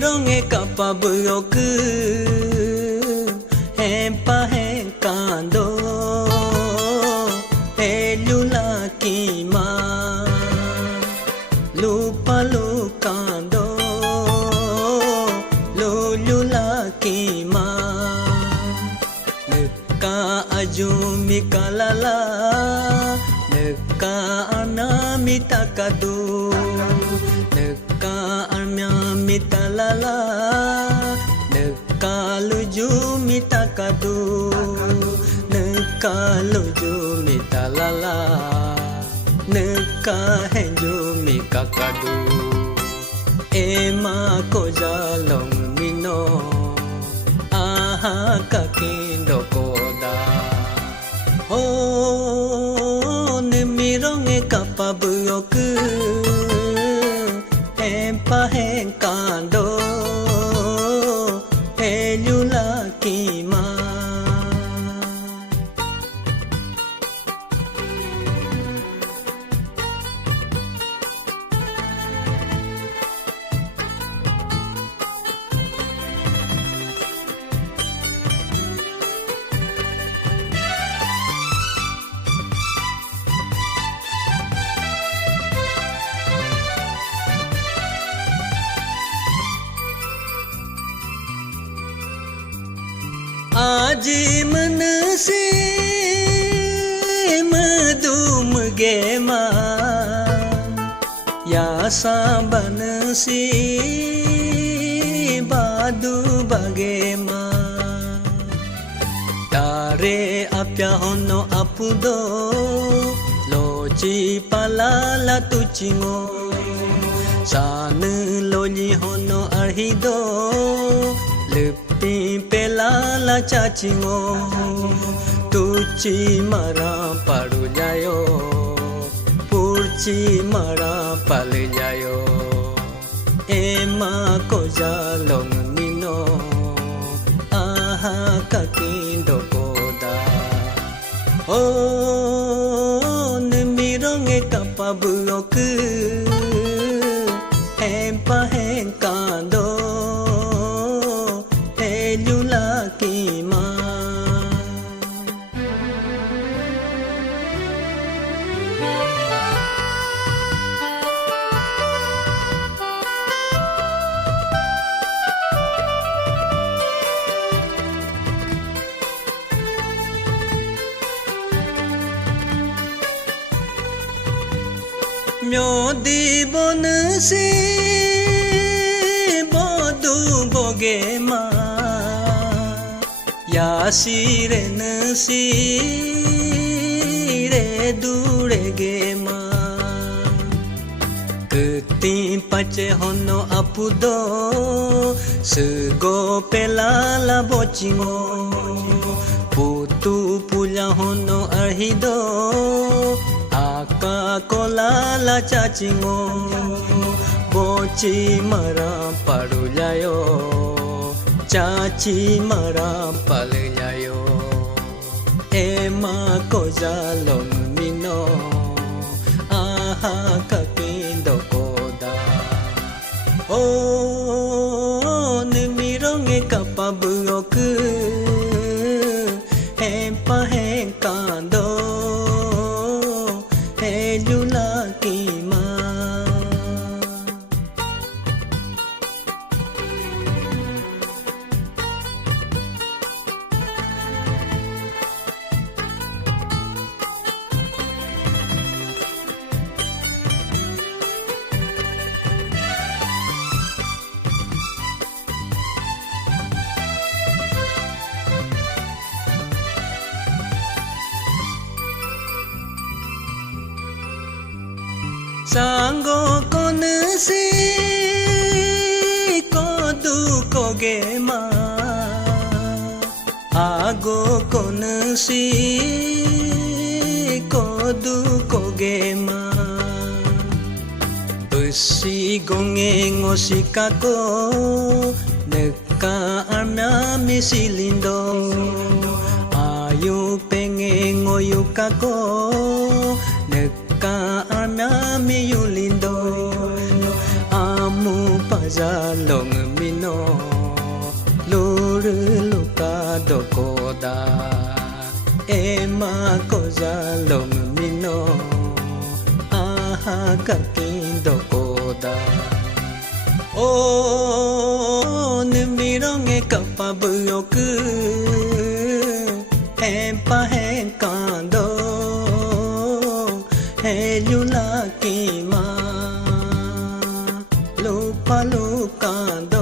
Nemironge kapabuyoku Hempa henkando Elula kima Lupa lukando Lulula kima Neka ajumi kalala Neka anami takadu Neka armyami talala Neka lujumi takadu Neka lujumi talala Neka henjumi kakadu Ema kojalong mino Aha kakindo koda Oh nemironge kapabuyoku Hempa henkando Elula kima Aji manasi madum gema Ya sambanasi badu bagema Tare apya hono apudo Loji palala tuchingo Sanu loji hono arhido Lepi pelala cachingo Tuci mara paru jayo Purci mara palu jayo Ema kojalong mino Aha kakindo koda Oh nemironge kapabuyoku Hempa henkando Elula kima Myodi bonasi bodu bogema Yasire nasi re dure gema Ketim pace hono apudo Sego pelala bochingo Putu pula hono arhido Aka kolala cachingo Boci mara paru jayo Caci mara palu jayo Ema kojalong mino Aha kakindo koda Oh nemironge kapabuyoku Hempa henkando Elula kima Sango konasi kodu kogema Ago konasi kodu kogema Usi gonge ngoshikako Neka armyami silindo Ayu penge ngoyukako Neka armyami yulindo Amu pajalong min どこだえまこざろむみのあはかきどこだおぬみろげかぱぶよくへんぱへんかんどへりゅらきまlu pa lu ka do